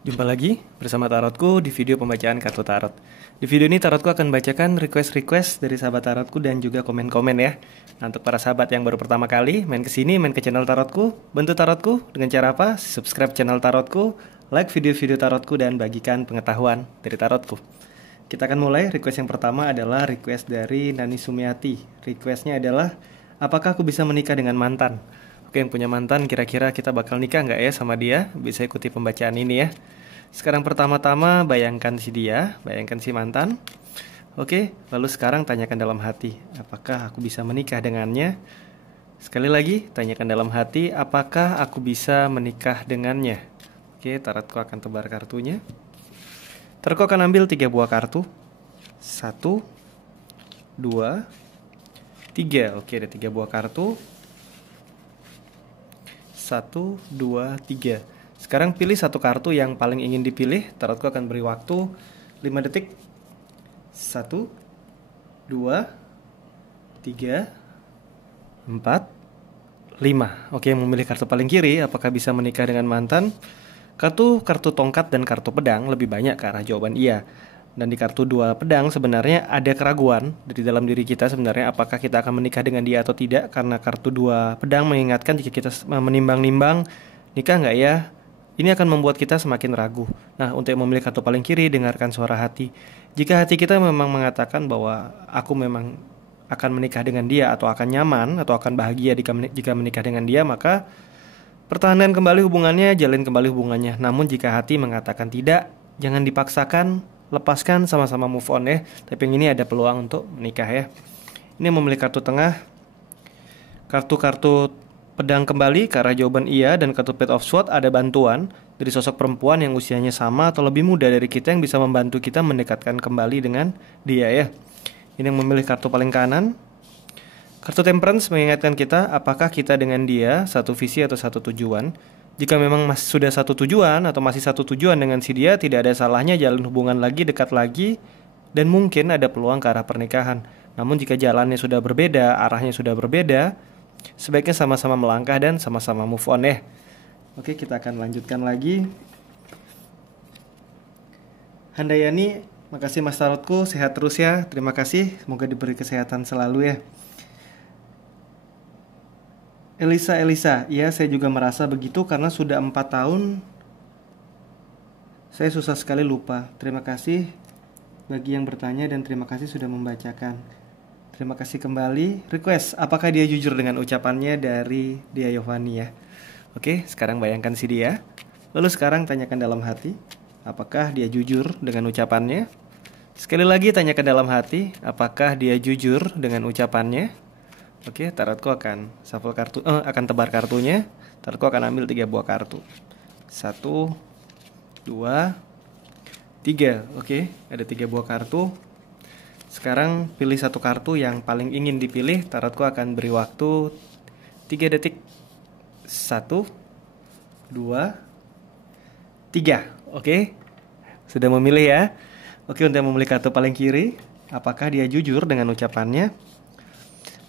Jumpa lagi bersama Tarotku di video pembacaan kartu tarot. Di video ini Tarotku akan bacakan request-request dari sahabat Tarotku dan juga komen-komen ya. Nah, untuk para sahabat yang baru pertama kali main ke sini, main ke channel Tarotku, bantu Tarotku dengan cara apa? Subscribe channel Tarotku, like video-video Tarotku dan bagikan pengetahuan dari Tarotku. Kita akan mulai. Request yang pertama adalah request dari Nani Sumiati. Requestnya adalah, apakah aku bisa menikah dengan mantan? Oke, yang punya mantan kira-kira kita bakal nikah nggak ya sama dia? Bisa ikuti pembacaan ini ya. Sekarang pertama-tama bayangkan si dia, bayangkan si mantan. Oke, lalu sekarang tanyakan dalam hati, apakah aku bisa menikah dengannya? Sekali lagi, tanyakan dalam hati, apakah aku bisa menikah dengannya? Oke, tarotku akan tebar kartunya. Tarotku akan ambil 3 buah kartu. 1, 2, 3. Oke, ada 3 buah kartu. 1, 2, 3. Sekarang pilih satu kartu yang paling ingin dipilih. Tarotku akan beri waktu 5 detik. 1, 2, 3, 4, 5. Oke, memilih kartu paling kiri. Apakah bisa menikah dengan mantan? Kartu tongkat dan kartu pedang lebih banyak ke arah jawaban iya. Dan di kartu 2 pedang sebenarnya ada keraguan dari dalam diri kita sebenarnya apakah kita akan menikah dengan dia atau tidak. Karena kartu 2 pedang mengingatkan jika kita menimbang-nimbang nikah nggak ya, ini akan membuat kita semakin ragu. Nah, untuk memilih kartu paling kiri, dengarkan suara hati. Jika hati kita memang mengatakan bahwa aku memang akan menikah dengan dia atau akan nyaman atau akan bahagia jika menikah dengan dia, maka pertahankan kembali hubungannya, jalin kembali hubungannya. Namun jika hati mengatakan tidak, jangan dipaksakan, lepaskan, sama-sama move on ya. Tapi yang ini ada peluang untuk menikah ya. Ini memilih kartu tengah. Kartu-kartu pedang kembali ke arah jawaban iya, dan kartu Page of Swords ada bantuan dari sosok perempuan yang usianya sama atau lebih muda dari kita yang bisa membantu kita mendekatkan kembali dengan dia ya. Ini yang memilih kartu paling kanan. Kartu Temperance mengingatkan kita apakah kita dengan dia satu visi atau satu tujuan. Jika memang sudah satu tujuan atau masih satu tujuan dengan si dia, tidak ada salahnya jalin hubungan lagi, dekat lagi, dan mungkin ada peluang ke arah pernikahan. Namun jika jalannya sudah berbeda, arahnya sudah berbeda, sebaiknya sama-sama melangkah dan sama-sama move on ya. Oke, kita akan lanjutkan lagi. Handayani, makasih Mas Tarotku, sehat terus ya. Terima kasih, semoga diberi kesehatan selalu ya. Elisa, ya saya juga merasa begitu karena sudah 4 tahun saya susah sekali lupa. Terima kasih bagi yang bertanya dan terima kasih sudah membacakan. Terima kasih kembali. Request, apakah dia jujur dengan ucapannya dari Dia Yovani ya? Oke, sekarang bayangkan si dia. Lalu sekarang tanyakan dalam hati, apakah dia jujur dengan ucapannya? Sekali lagi tanyakan dalam hati, apakah dia jujur dengan ucapannya? Oke, tarotku akan shuffle kartu, akan tebar kartunya. Tarotku akan ambil 3 buah kartu. 1, 2, 3. Oke, ada 3 buah kartu. Sekarang pilih satu kartu yang paling ingin dipilih. Tarotku akan beri waktu 3 detik. 1, 2, 3. Oke, sudah memilih ya. Oke, untuk memilih kartu paling kiri, apakah dia jujur dengan ucapannya?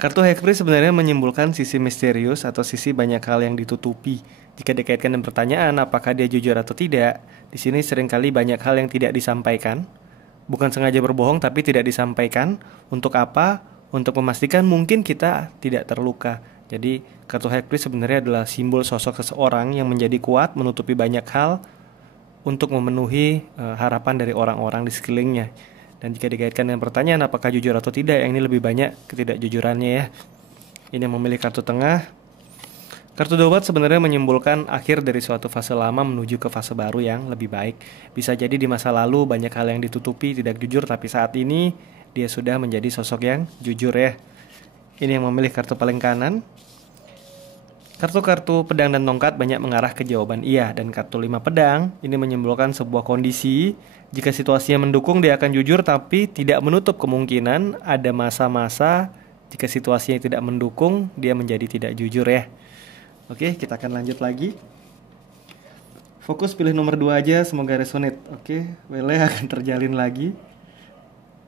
Kartu High Priest sebenarnya menyimpulkan sisi misterius atau sisi banyak hal yang ditutupi. Jika dikaitkan dengan pertanyaan apakah dia jujur atau tidak, di sini seringkali banyak hal yang tidak disampaikan. Bukan sengaja berbohong tapi tidak disampaikan. Untuk apa? Untuk memastikan mungkin kita tidak terluka. Jadi kartu High Priest sebenarnya adalah simbol sosok seseorang yang menjadi kuat menutupi banyak hal untuk memenuhi harapan dari orang-orang di sekelilingnya. Dan jika dikaitkan dengan pertanyaan apakah jujur atau tidak, yang ini lebih banyak ketidakjujurannya ya. Ini yang memilih kartu tengah. Kartu Dobat sebenarnya menyimpulkan akhir dari suatu fase lama menuju ke fase baru yang lebih baik. Bisa jadi di masa lalu banyak hal yang ditutupi, tidak jujur, tapi saat ini dia sudah menjadi sosok yang jujur ya. Ini yang memilih kartu paling kanan. Kartu-kartu pedang dan tongkat banyak mengarah ke jawaban iya. Dan kartu 5 pedang ini menyimpulkan sebuah kondisi. Jika situasinya mendukung dia akan jujur, tapi tidak menutup kemungkinan ada masa-masa jika situasinya tidak mendukung dia menjadi tidak jujur ya. Oke, kita akan lanjut lagi. Fokus pilih nomor 2 aja, semoga resonate. Oke, Wele akan terjalin lagi.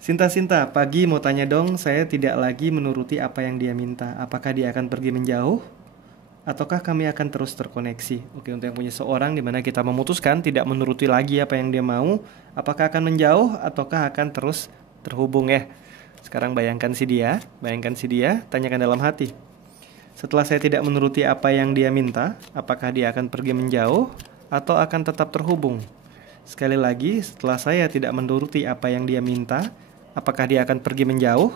Sinta, pagi mau tanya dong, saya tidak lagi menuruti apa yang dia minta. Apakah dia akan pergi menjauh? ataukah kami akan terus terkoneksi? Oke, untuk yang punya seorang di mana kita memutuskan tidak menuruti lagi apa yang dia mau, apakah akan menjauh ataukah akan terus terhubung ya? Sekarang bayangkan si dia, tanyakan dalam hati. Setelah saya tidak menuruti apa yang dia minta, apakah dia akan pergi menjauh atau akan tetap terhubung? Sekali lagi, setelah saya tidak menuruti apa yang dia minta, apakah dia akan pergi menjauh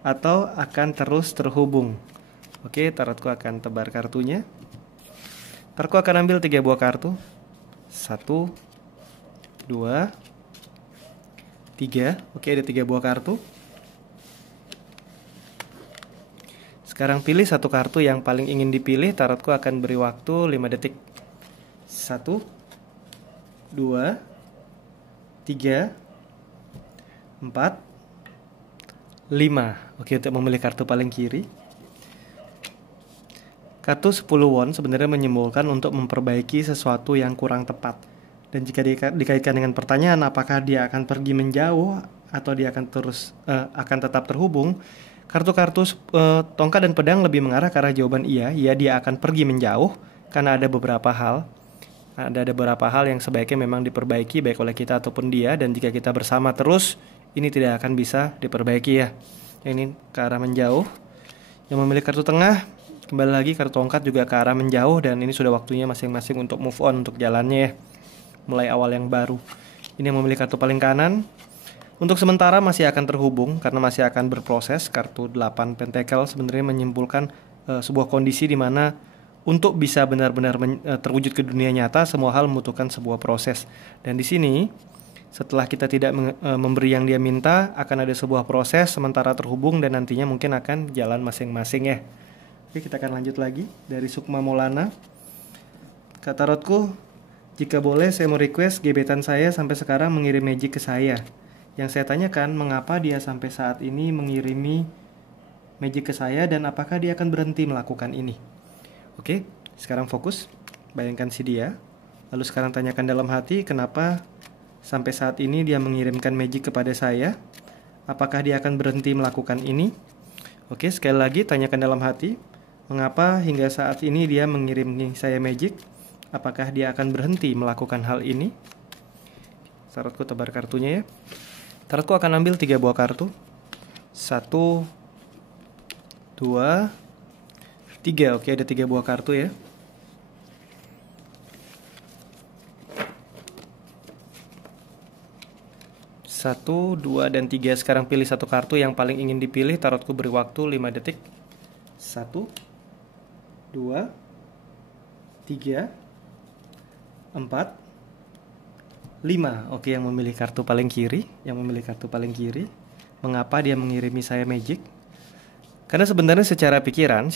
atau akan terus terhubung? Oke, tarotku akan tebar kartunya. Tarotku akan ambil 3 buah kartu. 1, 2, 3. Oke, ada 3 buah kartu. Sekarang pilih satu kartu yang paling ingin dipilih. Tarotku akan beri waktu 5 detik. 1, 2, 3, 4, 5. Oke, untuk memilih kartu paling kiri. Kartu 10 won sebenarnya menyimbolkan untuk memperbaiki sesuatu yang kurang tepat. Dan jika dikaitkan dengan pertanyaan apakah dia akan pergi menjauh atau dia akan tetap terhubung, kartu-kartu tongkat dan pedang lebih mengarah ke arah jawaban iya, dia akan pergi menjauh karena ada beberapa hal. Ada beberapa hal yang sebaiknya memang diperbaiki baik oleh kita ataupun dia, dan jika kita bersama terus, ini tidak akan bisa diperbaiki ya. Ini ke arah menjauh. Yang memilih kartu tengah, kembali lagi kartu tongkat juga ke arah menjauh, dan ini sudah waktunya masing-masing untuk move on, untuk jalannya ya. Mulai awal yang baru. Ini yang memilih kartu paling kanan. Untuk sementara masih akan terhubung karena masih akan berproses. Kartu 8 pentakel sebenarnya menyimpulkan sebuah kondisi di mana untuk bisa benar-benar terwujud ke dunia nyata, semua hal membutuhkan sebuah proses. Dan di sini, setelah kita tidak memberi yang dia minta, akan ada sebuah proses sementara terhubung dan nantinya mungkin akan jalan masing-masing ya. Oke, kita akan lanjut lagi dari Sukma Maulana. Kata tarotku, jika boleh saya mau request gebetan saya sampai sekarang mengirim magic ke saya. Yang saya tanyakan, mengapa dia sampai saat ini mengirimi magic ke saya dan apakah dia akan berhenti melakukan ini? Oke, sekarang fokus. Bayangkan si dia. Lalu sekarang tanyakan dalam hati, kenapa sampai saat ini dia mengirimkan magic kepada saya? Apakah dia akan berhenti melakukan ini? Oke, sekali lagi tanyakan dalam hati, mengapa hingga saat ini dia mengirim saya magic? Apakah dia akan berhenti melakukan hal ini? Tarotku tebar kartunya ya. Tarotku akan ambil 3 buah kartu. 1, 2, 3. Oke, ada 3 buah kartu ya. Satu, 2, dan 3. Sekarang pilih satu kartu yang paling ingin dipilih. Tarotku beri waktu 5 detik. 1, 2, 3, 4, 5. Oke, yang memilih kartu paling kiri. Mengapa dia mengirimi saya magic? Karena sebenarnya secara pikiran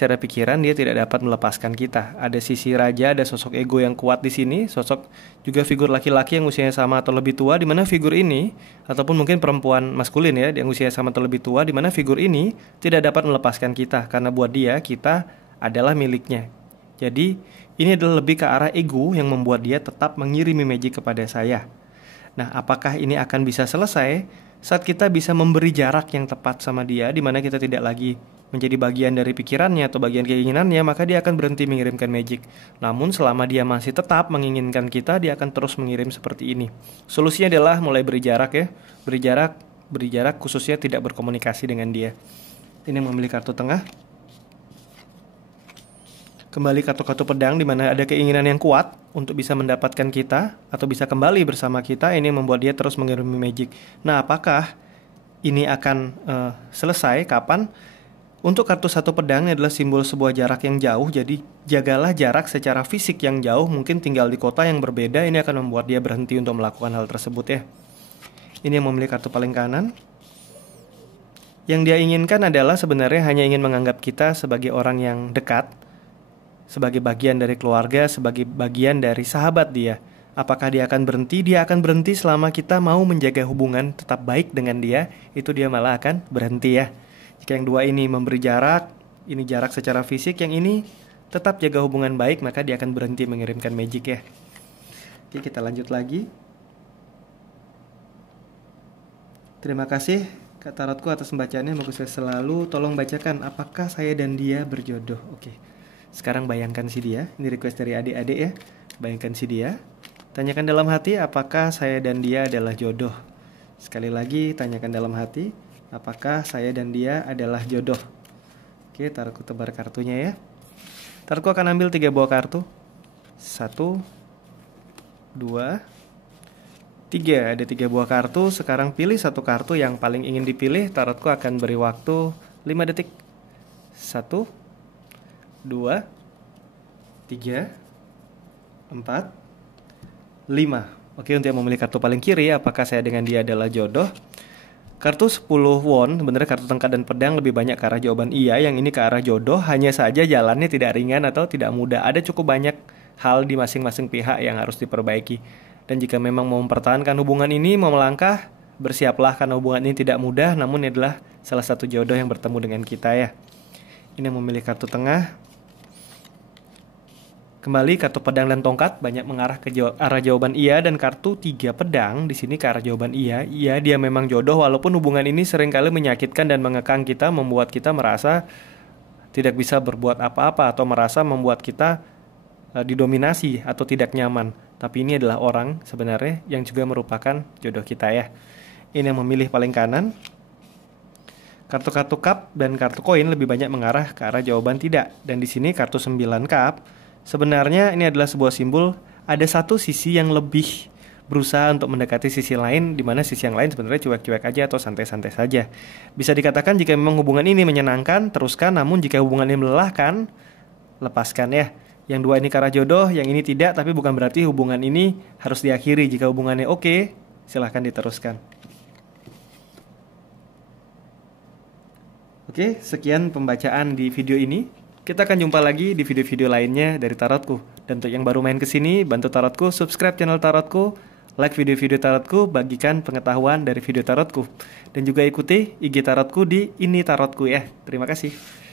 dia tidak dapat melepaskan kita. Ada sisi raja, ada sosok ego yang kuat di sini, sosok juga figur laki-laki yang usianya sama atau lebih tua, di mana figur ini ataupun mungkin perempuan maskulin ya, yang usianya sama atau lebih tua, di mana figur ini tidak dapat melepaskan kita karena buat dia kita adalah miliknya. Jadi ini adalah lebih ke arah ego yang membuat dia tetap mengirimi magic kepada saya. Nah, apakah ini akan bisa selesai saat kita bisa memberi jarak yang tepat sama dia, di mana kita tidak lagi menjadi bagian dari pikirannya atau bagian keinginannya, maka dia akan berhenti mengirimkan magic. Namun selama dia masih tetap menginginkan kita, dia akan terus mengirim seperti ini. Solusinya adalah mulai beri jarak ya. Beri jarak khususnya tidak berkomunikasi dengan dia. Ini yang memilih kartu tengah. Kembali kartu-kartu pedang, di mana ada keinginan yang kuat untuk bisa mendapatkan kita atau bisa kembali bersama kita. Ini yang membuat dia terus mengirimi magic. Nah, apakah ini akan selesai? Kapan? Untuk kartu satu pedang ini adalah simbol sebuah jarak yang jauh. Jadi jagalah jarak secara fisik yang jauh. Mungkin tinggal di kota yang berbeda. Ini akan membuat dia berhenti untuk melakukan hal tersebut ya. Ini yang memilih kartu paling kanan. Yang dia inginkan adalah sebenarnya hanya ingin menganggap kita sebagai orang yang dekat, sebagai bagian dari keluarga, sebagai bagian dari sahabat dia. Apakah dia akan berhenti? Dia akan berhenti selama kita mau menjaga hubungan tetap baik dengan dia. Itu dia malah akan berhenti ya. Jika yang dua ini memberi jarak, ini jarak secara fisik, yang ini tetap jaga hubungan baik, maka dia akan berhenti mengirimkan magic ya. Oke, kita lanjut lagi. Terima kasih Kak Tarotku atas pembacaannya. Moga saya selalu. Tolong bacakan apakah saya dan dia berjodoh. Oke. Sekarang bayangkan si dia. Ini request dari adik-adik ya. Bayangkan si dia. Tanyakan dalam hati apakah saya dan dia adalah jodoh. Sekali lagi tanyakan dalam hati apakah saya dan dia adalah jodoh. Oke, Tarotku tebar kartunya ya. Tarotku akan ambil 3 buah kartu. 1, 2, 3. Ada 3 buah kartu. Sekarang pilih satu kartu yang paling ingin dipilih. Tarotku akan beri waktu 5 detik. 1, 2, 3, 4, 5. Oke, untuk yang memilih kartu paling kiri, apakah saya dengan dia adalah jodoh? Kartu 10 won, sebenarnya kartu tongkat dan pedang lebih banyak ke arah jawaban iya. Yang ini ke arah jodoh, hanya saja jalannya tidak ringan atau tidak mudah. Ada cukup banyak hal di masing-masing pihak yang harus diperbaiki. Dan jika memang mau mempertahankan hubungan ini, mau melangkah, bersiaplah karena hubungan ini tidak mudah. Namun ini adalah salah satu jodoh yang bertemu dengan kita ya. Ini yang memilih kartu tengah. Kembali kartu pedang dan tongkat banyak mengarah ke arah jawaban iya, dan kartu 3 pedang di sini ke arah jawaban iya. Iya, dia memang jodoh walaupun hubungan ini seringkali menyakitkan dan mengekang kita, membuat kita merasa tidak bisa berbuat apa-apa atau merasa membuat kita didominasi atau tidak nyaman. Tapi ini adalah orang sebenarnya yang juga merupakan jodoh kita ya. Ini yang memilih paling kanan. Kartu-kartu cup dan kartu koin lebih banyak mengarah ke arah jawaban tidak. Dan di sini kartu 9 cup. Sebenarnya ini adalah sebuah simbol ada satu sisi yang lebih berusaha untuk mendekati sisi lain, di mana sisi yang lain sebenarnya cuek-cuek aja atau santai-santai saja. Bisa dikatakan jika memang hubungan ini menyenangkan, teruskan. Namun jika hubungan ini melelahkan, lepaskan ya. Yang 2 ini ke arah jodoh, yang ini tidak. Tapi bukan berarti hubungan ini harus diakhiri. Jika hubungannya oke, silahkan diteruskan. Oke, sekian pembacaan di video ini. Kita akan jumpa lagi di video-video lainnya dari Tarotku. Dan untuk yang baru main kesini, bantu Tarotku, subscribe channel Tarotku, like video-video Tarotku, bagikan pengetahuan dari video Tarotku. Dan juga ikuti IG Tarotku di Ini Tarotku ya. Terima kasih.